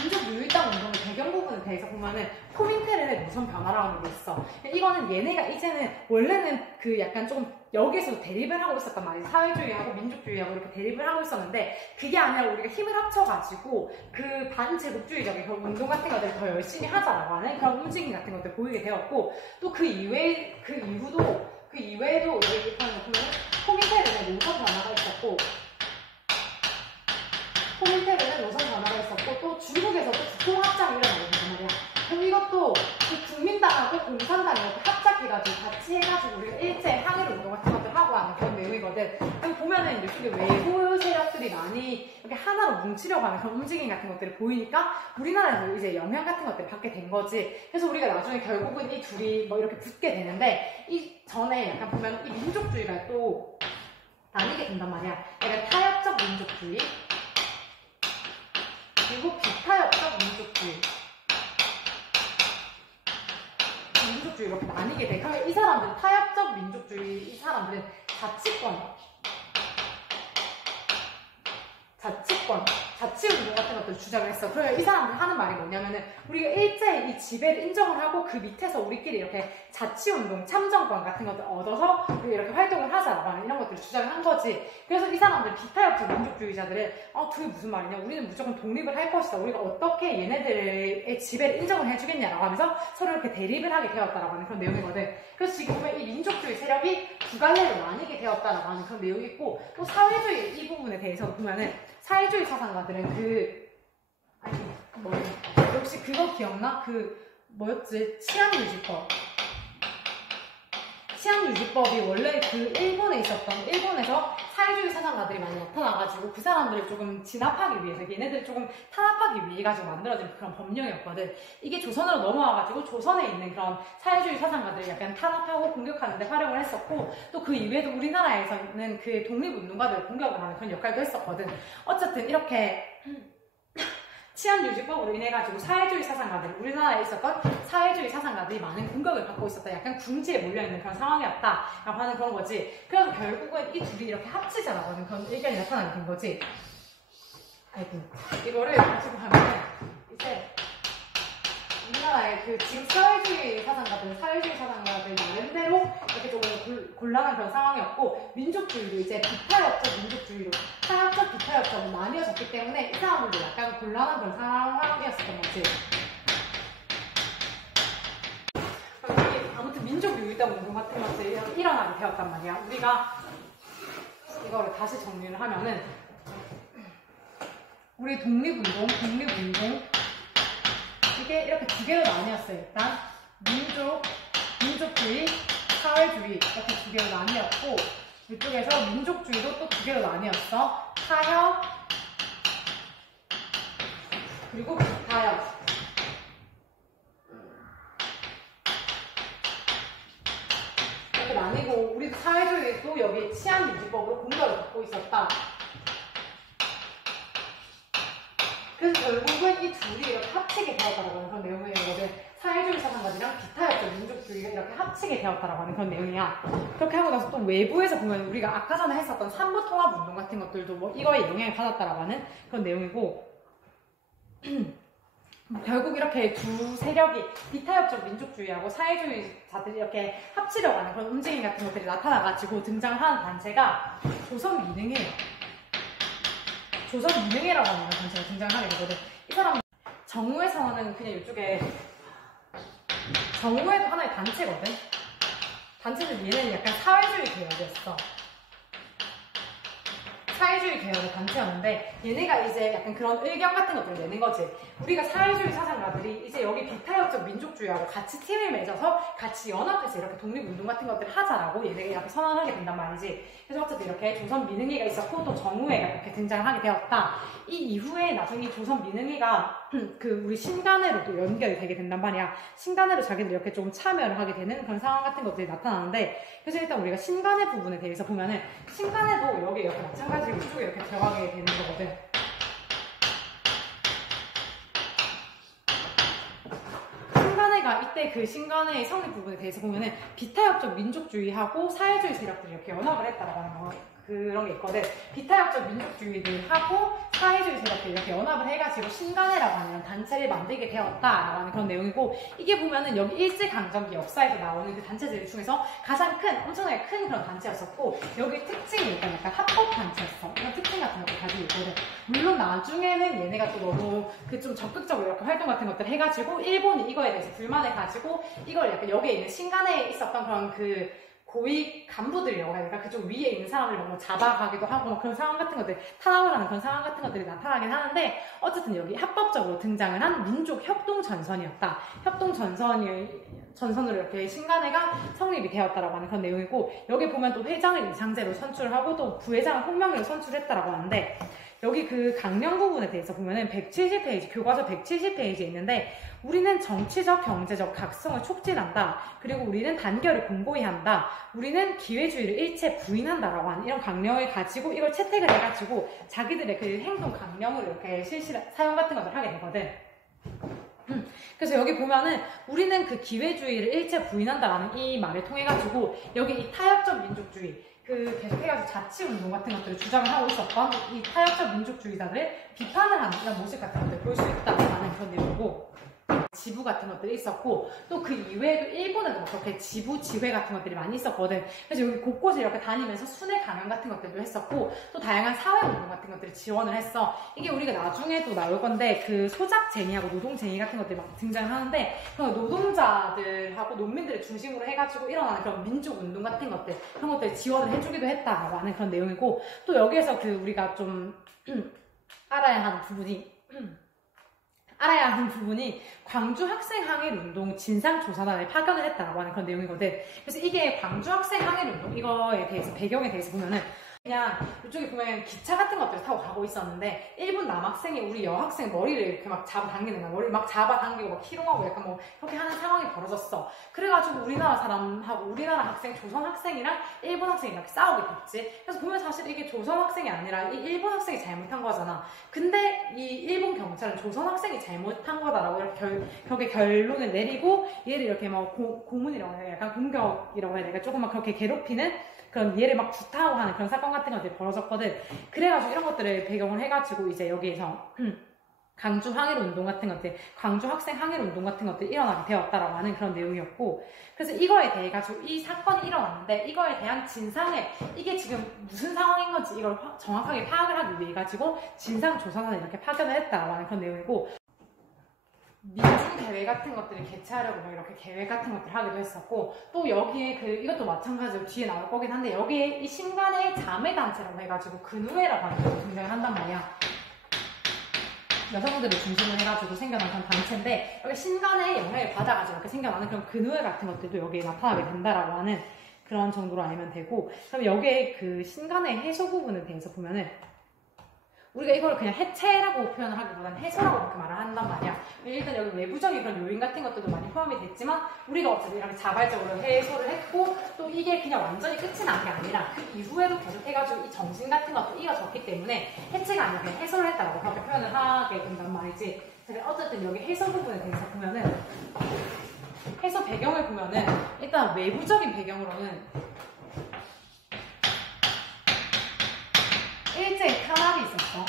민족 유일당 운동의 배경 부분에 대해서 보면은 코민테른의 노선 변화라고 하는 게 있어. 이거는 얘네가 이제는 원래는 그 약간 조금 여기서 대립을 하고 있었단 말이야. 사회주의하고 민족주의하고 이렇게 대립을 하고 있었는데, 그게 아니라 우리가 힘을 합쳐가지고 그 반제국주의적인 그런 운동 같은 것들을 더 열심히 하자라고 하는 그런 움직임 같은 것들 보이게 되었고, 또 그 이후에도 여기 보면 코민테른의 노선 변화가 있었고, 또 중국에서도 국통합장이 일어나거든 말이야. 그럼 이것도 그 국민당하고 공산당이 이렇게 합작해가지고 같이 해가지고 우리가 일제 항일 운동 같은 것들 하고 하는 그런 내용이거든. 그럼 보면은 이쪽에 외부 세력들이 많이 이렇게 하나로 뭉치려고 하는 그런 움직임 같은 것들이 보이니까 우리나라에서 이제 영향 같은 것들을 받게 된 거지. 그래서 우리가 나중에 결국은 이 둘이 뭐 이렇게 붙게 되는데, 이 전에 약간 보면 이 민족주의가 또 나뉘게 된단 말이야. 약간 타협적 민족주의, 그리고 비타협적 민족주의 이렇게 나뉘게 돼. 그러면 이 사람들, 타협적 민족주의 이 사람들은 자치권, 자치운동 같은 것들을 주장을 했어. 그래서 이 사람들 하는 말이 뭐냐면은 우리가 일제히 이 지배를 인정을 하고 그 밑에서 우리끼리 이렇게 자치운동, 참정권 같은 것들 얻어서 이렇게 활동을 하자라고 하는 이런 것들을 주장을 한 거지. 그래서 이 사람들 비타협적 민족주의자들은 그게 무슨 말이냐, 우리는 무조건 독립을 할 것이다, 우리가 어떻게 얘네들의 지배를 인정을 해주겠냐라고 하면서 서로 이렇게 대립을 하게 되었다라고 하는 그런 내용이거든. 그래서 지금 보면 이 민족주의 세력이 두 갈래로 나뉘게 되었다라고 하는 그런 내용이 있고, 또 사회주의 이 부분에 대해서 보면은 사회주의 사상가들은 혹시 그거 기억나? 뭐였지? 치안유지법. 치안유지법이 원래 그 일본에서 사회주의 사상가들이 많이 나타나가지고 그 사람들을 조금 진압하기 위해서, 얘네들을 조금 탄압하기 위해 가지고 만들어진 그런 법령이었거든. 이게 조선으로 넘어와가지고 조선에 있는 그런 사회주의 사상가들을 약간 탄압하고 공격하는 데 활용을 했었고, 또 그 이외에도 우리나라에서는 그 독립운동가들을 공격을 하는 그런 역할도 했었거든. 어쨌든 이렇게 치안유지법으로 인해가지고 사회주의 사상가들, 우리나라에 있었던 사회주의 사상가들이 많은 공격을 받고 있었다. 약간 궁지에 몰려있는 그런 상황이었다라고 하는 그런 거지. 그래서 결국은 이 둘이 이렇게 합치자라고 하는 그런 의견이 나타나게 된 거지. 이거를 가지고 하면 이제 우리나라의 그 지금 사회주의 사상가들 나름대로 이렇게 조금 곤란한 그런 상황이었고, 민족주의도 이제 비타협적 민족주의로, 타협적 비타협적으로 나뉘어졌기 때문에 이 사람들도 약간 곤란한 그런 상황이었었던 거지. 아무튼 민족유일당 운동 같은 것들이 일어나게 되었단 말이야. 우리가 이거를 다시 정리를 하면은, 우리 독립운동 이게 이렇게 두 개로 나뉘었어요. 일단 민족주의, 사회주의 이렇게 두 개로 나뉘었고, 이쪽에서 민족주의도 또 두 개로 나뉘었어. 타협 그리고 비타협. 이렇게 나뉘고, 우리 사회주의도 여기 치안유지법으로 공격을 받고 있었다. 그래서 결국은 이 둘이 이렇게 합치게 되었다라고 하는 그런 내용이거든. 사회주의 사상가들이랑 비타협적 민족주의가 이렇게 합치게 되었다라고 하는 그런 내용이야. 그렇게 하고 나서 또 외부에서 보면 우리가 아까 전에 했었던 삼부통합운동 같은 것들도 뭐 이거에 영향을 받았다라고 하는 그런 내용이고, 결국 이렇게 두 세력이 비타협적 민족주의하고 사회주의자들이 이렇게 합치려고 하는 그런 움직임 같은 것들이 나타나가지고 등장하는 단체가 조선민흥회라고 하는 단체가 등장하게 되거든. 이 사람 정우에서는 그냥 이쪽에, 정우회도 하나의 단체거든. 단체는 얘는 약간 사회주의 계열이었어. 사회주의 계열의 단체였는데, 얘네가 이제 약간 그런 의견 같은 것들을 내는 거지. 우리가 사회주의 사상가들이 이제 여기 비타협적 민족주의하고 같이 팀을 맺어서 같이 연합해서 이렇게 독립운동 같은 것들을 하자라고 얘네가 이렇게 선언하게 된단 말이지. 그래서 어쨌든 이렇게 조선민흥회가 있었고, 또 정우회가 이렇게 등장을 하게 되었다. 이 이후에 나중에 조선민흥회가 그 우리 신간회로도 연결이 되게 된단 말이야. 신간회로 자기들이 이렇게 좀 참여를 하게 되는 그런 상황 같은 것들이 나타나는데, 그래서 일단 우리가 신간회 부분에 대해서 보면은, 신간회도 여기 이렇게 마찬가지로 이쪽에 이렇게 들어가게 되는 거거든. 신간회가 이때 그 신간회의 성립 부분에 대해서 보면은 비타협적 민족주의하고 사회주의 세력들이 이렇게 연합을 했다라고 하는 거, 그런 게 있거든. 비타협적 민족주의들하고 사회주의 세력들이 이렇게 연합을 해가지고 신간회라고 하는 단체를 만들게 되었다라고 하는 그런 내용이고, 이게 보면은 여기 일제강점기 역사에서 나오는 그 단체들 중에서 가장 엄청나게 큰 그런 단체였었고, 여기 특징이 일단 약간 합법단체였어. 이런 특징 같은 것도 가지고 있거든. 물론 나중에는 얘네가 또 너무 좀 적극적으로 이렇게 활동 같은 것들 해가지고 일본이 이거에 대해서 불만을 가지고 이걸 약간 여기에 있는 신간회에 있었던 그런 그 고위 간부들이라고 해야 될까? 그쪽 위에 있는 사람들을 뭐 잡아가기도 하고 뭐 그런 상황 같은 것들, 탄압을 하는 그런 상황 같은 것들이 나타나긴 하는데, 어쨌든 여기 합법적으로 등장을 한 민족협동전선이었다. 협동전선으로 이렇게 신간회가 성립이 되었다라고 하는 그런 내용이고, 여기 보면 또 회장을 이상제로 선출하고 또 부회장을 홍명희로 선출했다라고 하는데, 여기 그 강령 부분에 대해서 보면은 170페이지, 교과서 170페이지에 있는데, 우리는 정치적, 경제적 각성을 촉진한다. 그리고 우리는 단결을 공고히 한다. 우리는 기회주의를 일체 부인한다라고 하는 이런 강령을 가지고 이걸 채택을 해가지고 자기들의 그 행동 강령으로 이렇게 사용 같은 것을 하게 되거든. 그래서 여기 보면은 우리는 그 기회주의를 일체 부인한다라는 이 말을 통해 가지고 여기 이 타협적 민족주의, 그 계속해가지고 자치운동 같은 것들을 주장을 하고 있었던 이 타협적 민족주의자들을 비판을 하는 이런 모습 같은 것들을 볼 수 있다는 그런 내용이고, 지부 같은 것들이 있었고, 또 그 이외에도 일본에도 그렇게 지부 지회 같은 것들이 많이 있었거든. 그래서 여기 곳곳에 이렇게 다니면서 순회 강연 같은 것들도 했었고, 또 다양한 사회운동 같은 것들을 지원을 했어. 이게 우리가 나중에 또 나올 건데, 그 소작쟁이하고 노동쟁이 같은 것들이 막 등장을 하는데, 그 노동자들하고 농민들을 중심으로 해가지고 일어나는 그런 민족운동 같은 것들, 그런 것들 지원을 해주기도 했다라고 하는 그런 내용이고, 또 여기에서 그 우리가 좀 알아야 하는 부분이 광주 학생항일운동 진상조사단을 파견을 했다라고 하는 그런 내용이거든. 그래서 이게 광주 학생항일운동 이거에 대해서 배경에 대해서 보면은 그냥 이쪽에 보면 기차 같은 것들을 타고 가고 있었는데, 일본 남학생이 우리 여학생 머리를 이렇게 막 잡아당기는 거야. 머리를 막 잡아당기고 막 희롱하고 약간 뭐 그렇게 하는 상황이 벌어졌어. 그래가지고 우리나라 사람하고 우리나라 학생, 조선 학생이랑 일본 학생이 이렇게 싸우게 됐지. 그래서 보면 사실 이게 조선 학생이 아니라 이 일본 학생이 잘못한 거잖아. 근데 이 일본 경찰은 조선 학생이 잘못한 거다라고 이렇게 벽에 결론을 내리고, 얘를 이렇게 뭐 고문이라고 해야 약간 공격이라고 해야 되나, 조금 막 그렇게 괴롭히는 그런 얘를 막 구타하고 하는 그런 사건 같은 것들이 벌어졌거든. 그래가지고 이런 것들을 배경을 해가지고 이제 여기에서 광주 항일운동 같은 것들, 광주 학생 항일운동 같은 것들이 일어나게 되었다라고 하는 그런 내용이었고, 그래서 이거에 대해 가지고 이 사건이 일어났는데 이거에 대한 진상을, 이게 지금 무슨 상황인 건지 이걸 정확하게 파악을 하기 위해 가지고 진상조사단을 이렇게 파견을 했다라고 하는 그런 내용이고, 민중대회 같은 것들을 개최하려고 뭐 이렇게 계획 같은 것들을 하기도 했었고, 또 여기에 이것도 마찬가지로 뒤에 나올 거긴 한데, 여기에 이 신간의 자매단체라고 해가지고 근우회라고 하는 게 등장을 한단 말이야. 여성들을 중심으로 해가지고 생겨난 그런 단체인데, 여기 신간의 영향을 받아가지고 이렇게 생겨나는 그런 근우회 같은 것들도 여기에 나타나게 된다라고 하는 그런 정도로 알면 되고, 그럼 여기에 그 신간의 해소 부분에 대해서 보면은, 우리가 이걸 그냥 해체라고 표현을 하기보다는 해소라고 그렇게 말을 한단 말이야. 일단 여기 외부적인 그런 요인 같은 것들도 많이 포함이 됐지만, 우리가 어차피 이렇게 자발적으로 해소를 했고, 또 이게 그냥 완전히 끝이 난 게 아니라 그 이후에도 계속 해가지고 이 정신 같은 것도 이어졌기 때문에 해체가 아니라 그냥 해소를 했다고 그렇게 표현을 하게 된단 말이지. 어쨌든 여기 해소 부분에 대해서 보면은, 해소 배경을 보면은 일단 외부적인 배경으로는 일제히 탄압이 있었어.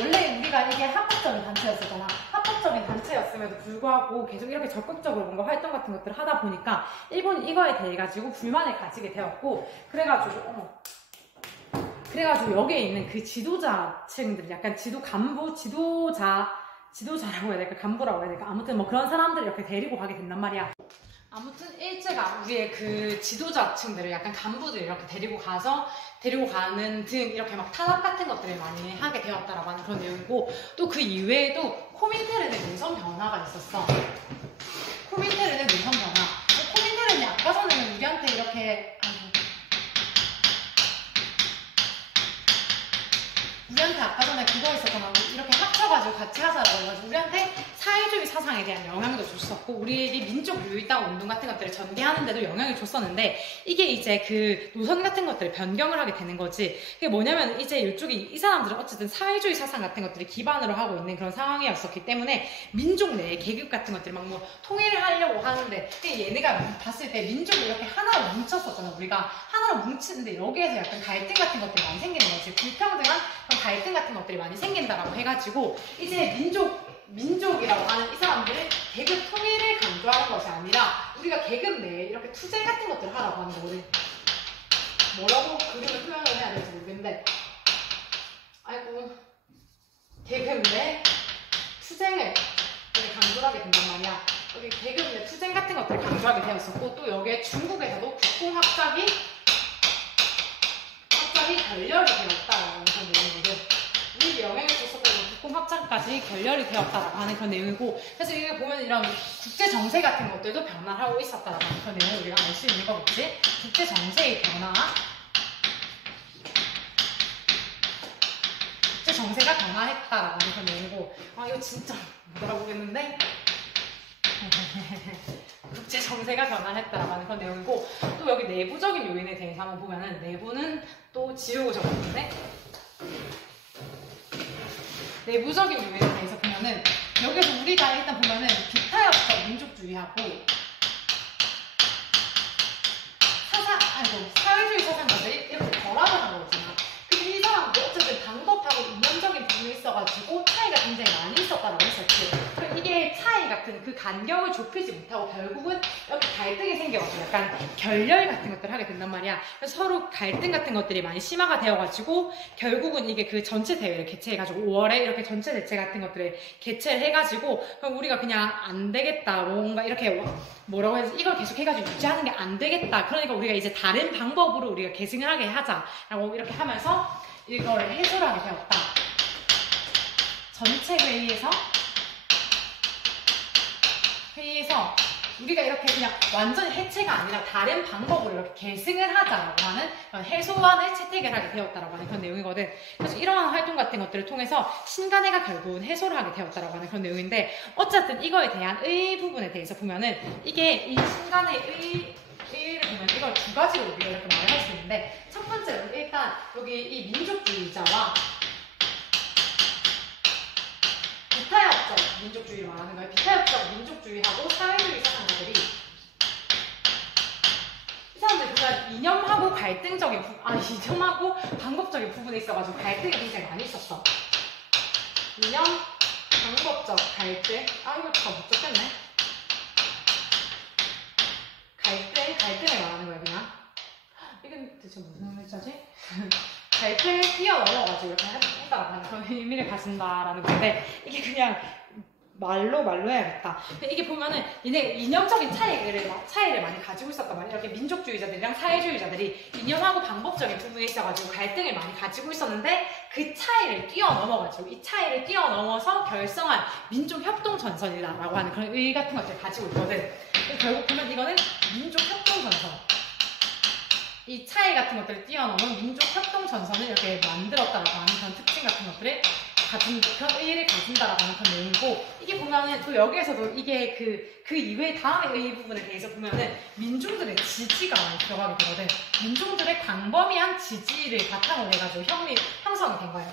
원래 우리가 이게 합법적인 단체였었잖아. 합법적인 단체였음에도 불구하고 계속 이렇게 적극적으로 뭔가 활동 같은 것들을 하다 보니까 일본이 이거에 대해 가지고 불만을 가지게 되었고, 그래가지고 여기에 있는 그 지도자층들, 약간 지도자라고 해야 될까, 간부라고 해야 될까, 아무튼 뭐 그런 사람들을 이렇게 데리고 가게 된단 말이야. 아무튼 일제가 우리의 그 지도자층들을, 약간 간부들을 이렇게 데리고 가는 등 이렇게 막 탄압 같은 것들을 많이 하게 되었다라고 하는 그런 내용이고, 또 그 이외에도 코민테른의 노선 변화가 있었어. 코민테른의 노선 변화. 코민테른이 아까 전에는 우리한테 이렇게 아까 전에 그거 있었잖아. 이렇게 합쳐가지고 같이 하자라고 해가지고 우리한테 사회주의 사상에 대한 영향도 줬었고, 우리에게 민족 유일당 운동 같은 것들을 전개하는데도 영향을 줬었는데, 이게 이제 그 노선 같은 것들을 변경을 하게 되는 거지. 그게 뭐냐면, 이제 이쪽이 이 사람들은 어쨌든 사회주의 사상 같은 것들을 기반으로 하고 있는 그런 상황이었었기 때문에 민족 내의 계급 같은 것들 막 뭐 통일을 하려고 하는데, 얘네가 봤을 때 민족을 이렇게 하나로 뭉쳤었잖아. 우리가 하나로 뭉치는데 여기에서 약간 갈등 같은 것들이 많이 생기는 거지. 불평등한 그런 갈등 같은 것들이 많이 생긴다라고 해가지고, 이제 민족이라고 하는 이 사람들은 계급 통일을 강조하는 것이 아니라 우리가 계급 내에 이렇게 투쟁 같은 것들을 하라고 하는 거거든. 뭐라고 그림을 표현을 해야 될지 모르겠는데, 계급 내 투쟁을 강조하게 된단 말이야. 여기 계급 내 투쟁 같은 것들을 강조하게 되었었고, 또 여기에 중국에서도 국공합작이 결렬이 되었다라는 그런 내용이거든. 우리에게 영향을 줬었고 국공합작까지 결렬이 되었다라고 하는 그런 내용이고, 그래서 이게 보면 이런 국제 정세 같은 것들도 변화를 하고 있었다라고 하는 그런 내용을 우리가 알 수 있는 거겠지. 국제 정세의 변화, 국제 정세가 변화했다라고 하는 그런 내용이고, 이거 진짜 못 알아보겠는데. 국제 정세가 변화했다라고 하는 그런 내용이고, 또 여기 내부적인 요인에 대해서 한번 보면은, 내부는 또 지우고 적었는데, 내부적인 요인에 대해서 보면은, 여기서 우리가 일단 보면은 비타협적 민족주의하고 아이고, 사회주의 사상가들이 이렇게 결합을 한 거잖아. 근데 이 사람도 어쨌든 방법하고 이념적인 부분이 있어가지고 차이가 굉장히 많이 있었다고 했었지. 그럼 이게 차이 같은 그 간격을 좁히지 못하고 결국은 이렇게 갈등이 생겨가지고 약간 결렬 같은 것들을 하게 된단 말이야. 그래서 서로 갈등 같은 것들이 많이 심화가 되어가지고 결국은 이게 그 전체 대회를 개최해가지고 5월에 이렇게 전체 대체 같은 것들을 개최를 해가지고 그럼 우리가 그냥 안 되겠다 뭔가 이렇게 뭐라고 해야지 이걸 계속 해가지고 유지하는 게 안 되겠다. 그러니까 우리가 이제 다른 방법으로 우리가 계승을 하게 하자라고 이렇게 하면서 이걸 해소를 하게 되었다. 전체 회의에서 우리가 이렇게 그냥 완전히 해체가 아니라 다른 방법으로 이렇게 계승을 하자라고 하는 해소안을 채택을 하게 되었다라고 하는 그런 내용이거든. 그래서 이러한 활동 같은 것들을 통해서 신간회가 결국은 해소를 하게 되었다라고 하는 그런 내용인데 어쨌든 이거에 대한 의 부분에 대해서 보면은 이게 이 신간의 의를 보면 이걸 두 가지로 우리가 이렇게 말을 할 수 있는데 첫 번째로 일단 여기 이 민족주의자와 비타협적 민족주의를 말하는 거예요. 비타협적 민족주의하고 사회주의 사상가들이 이 사람들 보면 이념하고 갈등적인 이념하고 방법적인 부분에 있어가지고 갈등이 굉장히 많이 있었어. 이념, 방법적 갈등. 이거 다 못 적겠네. 갈등을 말하는 거예요, 그냥. 이건 대체 무슨 글자지? 갈등을 뛰어넘어가지고 이렇게 한다라는 그런 의미를 가진다라는 건데 이게 그냥 말로 해야겠다. 근데 이게 보면은 이념적인 차이를 많이 가지고 있었단 말이야. 이렇게 민족주의자들이랑 사회주의자들이 이념하고 방법적인 부분에 있어가지고 갈등을 많이 가지고 있었는데 그 차이를 뛰어넘어가지고 이 차이를 뛰어넘어서 결성한 민족협동전선이라고 하는 그런 의 같은 것들을 가지고 있거든. 결국 보면 이거는 민족협동전선. 이 차이 같은 것들을 뛰어넘은 민족협동전선을 이렇게 만들었다라고 하는 그런 특징 같은 것들을 그런 의의를 가진다라고 하는 그런 내용이고 이게 보면은 또 여기에서도 이게 그 이외의 다음의 의의 부분에 대해서 보면은 민중들의 지지가 많이 들어가게 되거든. 민중들의 광범위한 지지를 바탕으로 해가지고 형성이 된 거예요.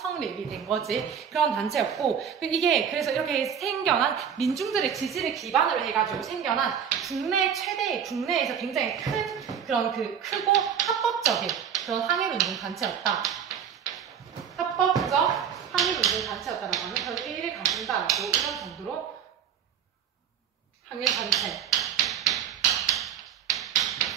성립이 된 거지. 그런 단체였고 이게 그래서 이렇게 생겨난 민중들의 지지를 기반으로 해가지고 생겨난 국내에서 굉장히 크고 합법적인 그런 항일운동 단체였다. 합법적 항일운동 단체였다라고 하는 그런 의의를 가진다라고 이런 정도로 항일단체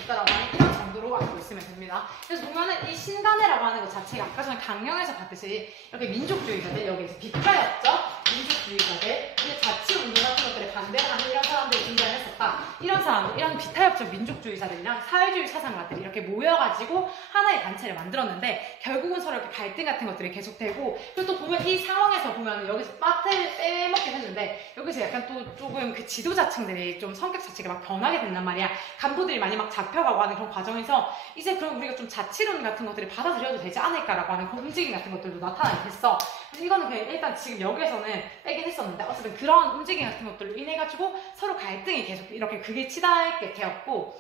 였다라고 하는 이런 정도로 알고 있으면 됩니다. 그래서 보면은 이 신간회라고 하는 것 자체가 아까 전에 강령에서 봤듯이 이렇게 민족주의자들 여기에서 비타협적 민족주의자들 자치운동 같은 것들에 반대를 하는 이런 사람들이 등장했었다. 이런 비타협적 민족주의자들이랑 사회주의 사상가들이 이렇게 모여가지고 하나의 단체를 만들었는데 결국은 서로 이렇게 갈등 같은 것들이 계속되고 그리고 또 보면 이 상황에서 보면 여기서 빠트를 빼먹긴 했는데 여기서 약간 또 조금 그 지도자층들이 좀 성격 자체가 막 변하게 된단 말이야. 간부들이 많이 막 잡혀가고 하는 그런 과정에서 이제 그럼 우리가 좀 자치론 같은 것들을 받아들여도 되지 않을까라고 하는 그런 움직임 같은 것들도 나타나게 됐어. 이거는 그냥 일단 지금 여기에서는 빼긴 했었는데 어쨌든 그런 움직임 같은 것들로 인해 가지고 서로 갈등이 계속 이렇게 그게 치닫게 되었고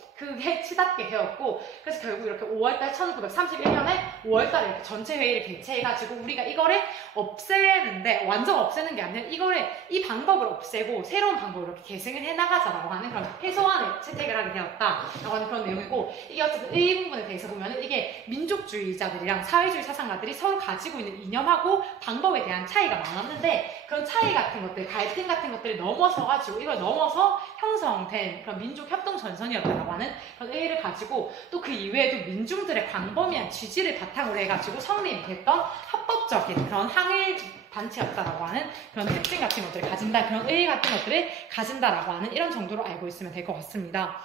그래서 결국 이렇게 5월달 1931년에 5월달에 이렇게 전체 회의를 개최해가지고 우리가 이거를 없애는데 완전 없애는 게 아니라 이 방법을 없애고 새로운 방법으로 이렇게 계승을 해나가자라고 하는 그런 해소안을 채택을 하게 되었다라고 하는 그런 내용이고 이게 어쨌든 이 부분에 대해서 보면은 이게 민족주의자들이랑 사회주의 사상가들이 서로 가지고 있는 이념하고 방법에 대한 차이가 많았는데 그런 차이 같은 것들, 갈등 같은 것들을 넘어서가지고 이걸 넘어서 형성된 그런 민족협동전선이었다라고 하는 그런 의의를 가지고 또 그 이외에도 민중들의 광범위한 지지를 바탕으로 해가지고 성립됐던 합법적인 그런 항일 단체였다라고 하는 그런 특징 같은 것들을 가진다, 그런 의의 같은 것들을 가진다라고 하는 이런 정도로 알고 있으면 될 것 같습니다.